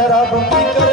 será bom ficar.